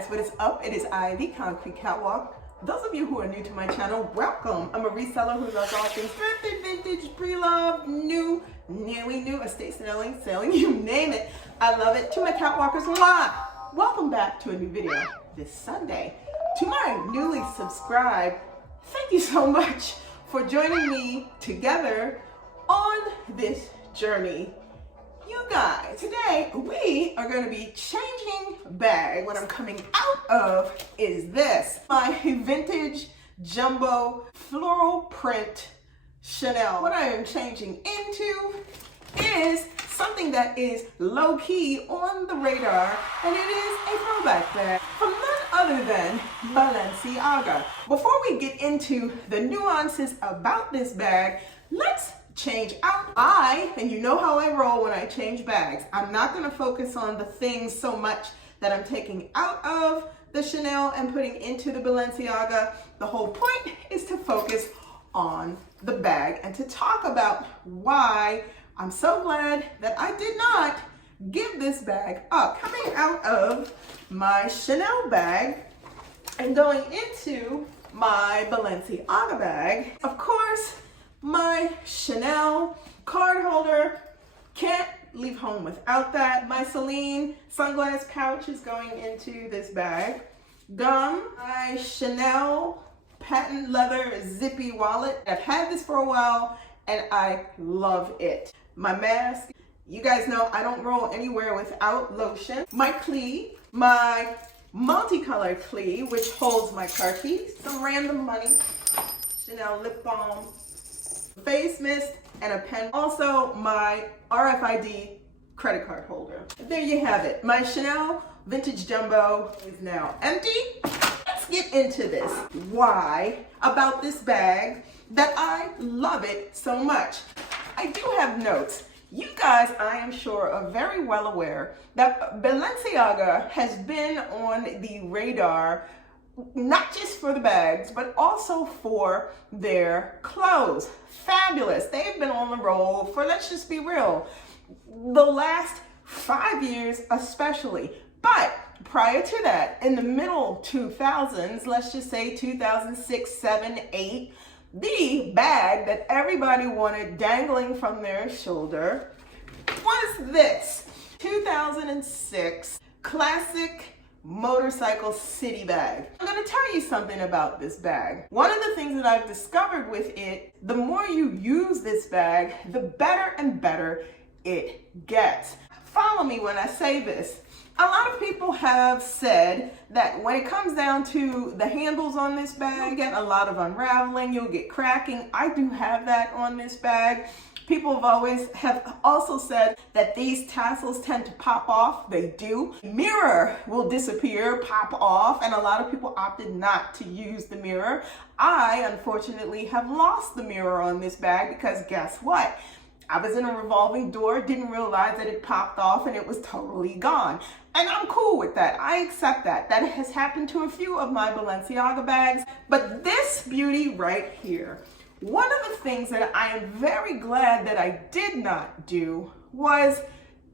guys, what is up? It is I, the Concrete Catwalk. Those of you who are new to my channel, welcome. I'm a reseller who does all things thrifted, vintage, pre-loved, new, nearly new, estate selling, you name it. I love it. To my catwalkers, welcome back to a new video this Sunday. To my newly subscribed, thank you so much for joining me together on this journey. You guys, today we are going to be changing bags. What I'm coming out of is this, my vintage jumbo floral print Chanel. What I am changing into is something that is low-key on the radar, and it is a throwback bag from none other than Balenciaga. Before we get into the nuances about this bag, let's change out. And you know how I roll when I change bags. I'm not going to focus on the things so much that I'm taking out of the Chanel and putting into the Balenciaga. The whole point is to focus on the bag and to talk about why I'm so glad that I did not give this bag up. Coming out of my Chanel bag and going into my Balenciaga bag, of course, my Chanel card holder, can't leave home without that. My Celine sunglass pouch is going into this bag. Gum, my Chanel patent leather zippy wallet. I've had this for a while and I love it. My mask, you guys know I don't roll anywhere without lotion. My Clee, my multicolored Clee, which holds my car keys. Some random money, Chanel lip balm, face mist, and a pen. Also, my RFID credit card holder. There you have it. My Chanel vintage jumbo is now empty. Let's get into this. Why about this bag that I love it so much? I do have notes. You guys, I am sure, are very well aware that Balenciaga has been on the radar not just for the bags, but also for their clothes. Fabulous. They've been on the roll for, let's just be real, the last 5 years especially. But prior to that, in the middle 2000s, let's just say 2006, 7, 8, the bag that everybody wanted dangling from their shoulder was this 2006 classic motorcycle city bag. I'm going to tell you something about this bag. One of the things that I've discovered with it, the more you use this bag, the better and better it gets. Follow me when I say this. A lot of people have said that when it comes down to the handles on this bag, you get a lot of unraveling, you'll get cracking. I do have that on this bag. People have also said that these tassels tend to pop off. They do. Mirror will disappear, pop off, and a lot of people opted not to use the mirror. I, unfortunately, have lost the mirror on this bag because guess what? I was in a revolving door, didn't realize that it popped off and it was totally gone. And I'm cool with that. I accept that. That has happened to a few of my Balenciaga bags. But this beauty right here, one of the things that I am very glad that I did not do was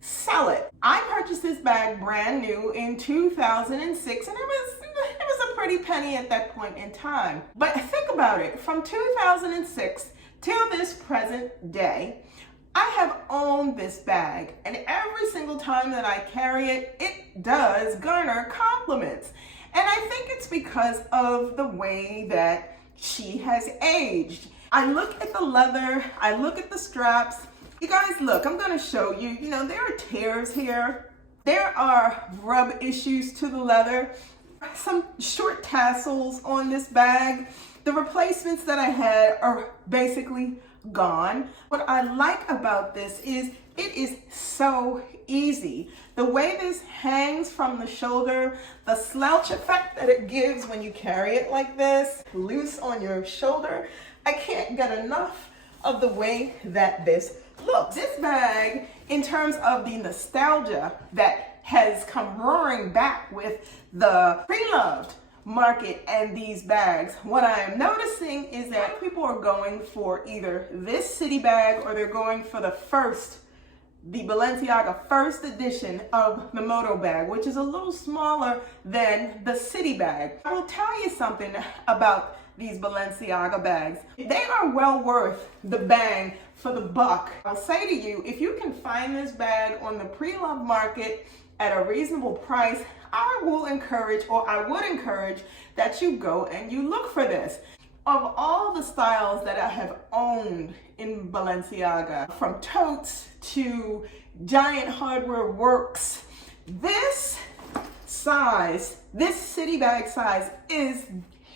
sell it. I purchased this bag brand new in 2006 and it was a pretty penny at that point in time. But think about it, from 2006 till this present day, I have owned this bag, and every single time that I carry it, it does garner compliments. And I think it's because of the way that she has aged. I look at the leather, I look at the straps. You guys look, I'm gonna show you, there are tears here. There are rub issues to the leather, some short tassels on this bag. The replacements that I had are basically gone. What I like about this is it is so easy. The way this hangs from the shoulder, the slouch effect that it gives when you carry it like this, loose on your shoulder. I can't get enough of the way that this looks. This bag, in terms of the nostalgia that has come roaring back with the pre-loved market and these bags, what I am noticing is that people are going for either this city bag or they're going for the first the Balenciaga first edition of the Moto Bag, which is a little smaller than the City Bag. I will tell you something about these Balenciaga bags. They are well worth the bang for the buck. I'll say to you, if you can find this bag on the pre-loved market at a reasonable price, I would encourage that you go and you look for this. Of all the styles that I have owned in Balenciaga, from totes to giant hardware works, this size, this city bag size, is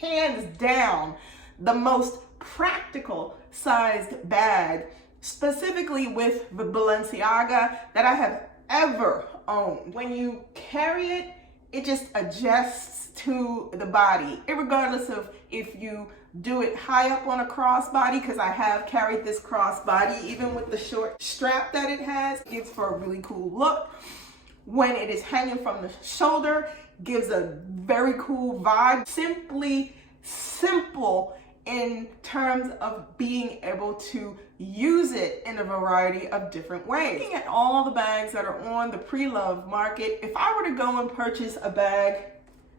hands down the most practical sized bag, specifically with the Balenciaga, that I have ever owned. When you carry it, it just adjusts to the body, regardless of if you do it high up on a crossbody, because I have carried this crossbody, even with the short strap that it has, it gives for a really cool look. When it is hanging from the shoulder, gives a very cool vibe. Simply simple in terms of being able to use it in a variety of different ways. Looking at all the bags that are on the pre-loved market, if I were to go and purchase a bag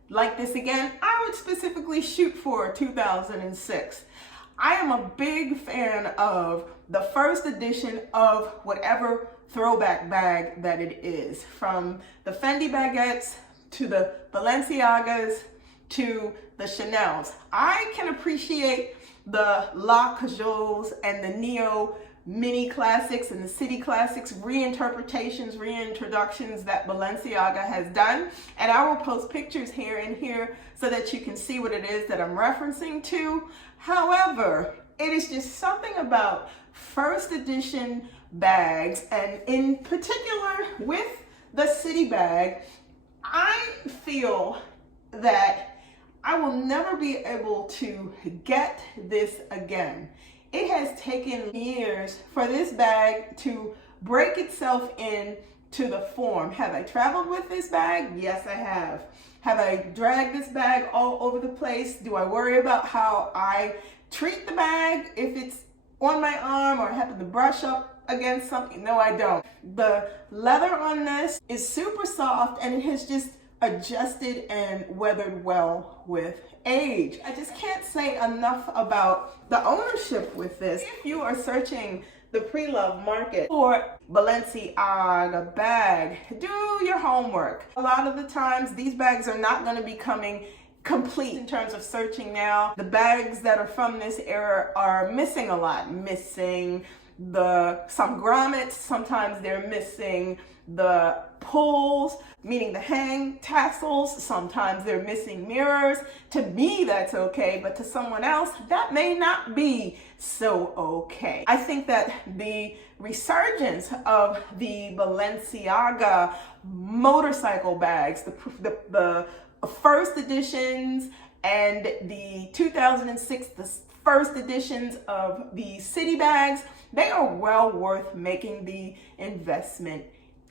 like this again, I would specifically shoot for 2006. I am a big fan of the first edition of whatever throwback bag that it is, from the Fendi baguettes to the Balenciagas to the Chanels. I can appreciate the La Cajoles and the Neo mini classics and the city classics, reintroductions that Balenciaga has done. And I will post pictures here and here so that you can see what it is that I'm referencing to. However, it is just something about first edition bags, and in particular with the city bag, I feel that I will never be able to get this again. It has taken years for this bag to break itself into the form. Have I traveled with this bag? Yes, I have. Have I dragged this bag all over the place? Do I worry about how I treat the bag if it's on my arm or happen to brush up against something? No, I don't. The leather on this is super soft, and it has just adjusted and weathered well with age. I just can't say enough about the ownership with this. If you are searching the pre-loved market for Balenciaga bag, do your homework. A lot of the times these bags are not going to be coming complete in terms of searching now. The bags that are from this era are missing a lot. Missing some grommets, sometimes they're missing the pulls, meaning the hang tassels, sometimes they're missing mirrors. To me, that's okay, but to someone else, that may not be so okay. I think that the resurgence of the Balenciaga motorcycle bags, the first editions and the 2006, the first editions of the city bags, they are well worth making the investment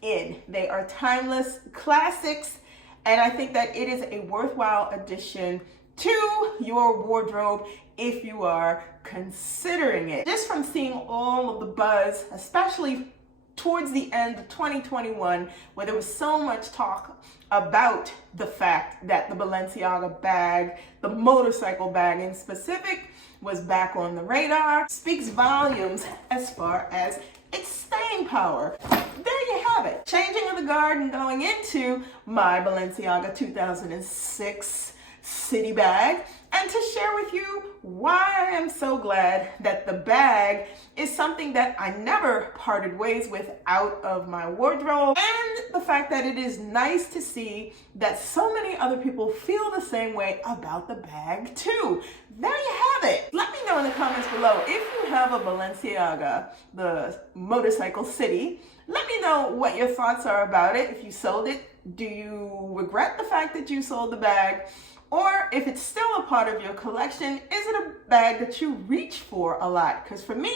in. They are timeless classics, and I think that it is a worthwhile addition to your wardrobe if you are considering it. Just from seeing all of the buzz, especially towards the end of 2021, where there was so much talk about the fact that the Balenciaga bag, the motorcycle bag in specific, was back on the radar, speaks volumes as far as its staying power. There you have it. Changing of the guard and going into my Balenciaga 2006 city bag, and to share with you why I am so glad that the bag is something that I never parted ways with out of my wardrobe, and the fact that it is nice to see that so many other people feel the same way about the bag too. There you have it. Let me know in the comments below if you have a Balenciaga, the motorcycle city. Let me know what your thoughts are about it. If you sold it, do you regret the fact that you sold the bag? Or if it's still a part of your collection, is it a bag that you reach for a lot? Because for me,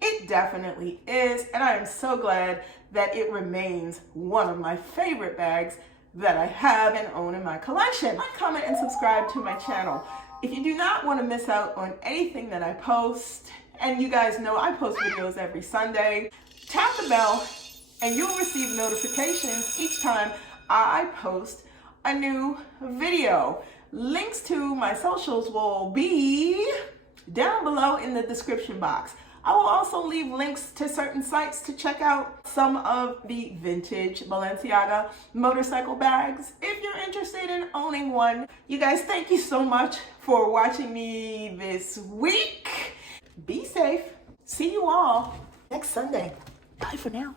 it definitely is. And I am so glad that it remains one of my favorite bags that I have and own in my collection. Like, comment, and subscribe to my channel. If you do not want to miss out on anything that I post, and you guys know I post videos every Sunday, tap the bell and you'll receive notifications each time I post a new video. Links to my socials will be down below in the description box. I will also leave links to certain sites to check out some of the vintage Balenciaga motorcycle bags if you're interested in owning one. You guys, thank you so much for watching me this week. Be safe. See you all next Sunday. Bye for now.